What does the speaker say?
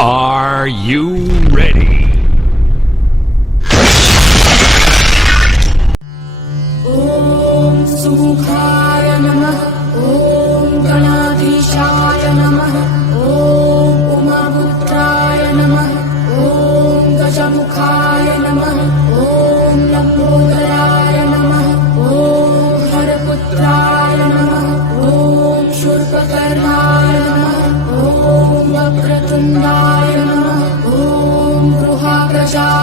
Are you ready? ॐ सुमुखाय नमः। ॐ गणाधीशाय नमः। ॐ उमापुत्राय नमः। ॐ गजमुखाय नमः। ॐ लम्बोदराय नमः। ॐ हरपुत्राय नमः। ॐ शूर्पकर्णाय नमः। ॐ वक्रतुण्डाय नमः। ॐ गृहाग्रजाय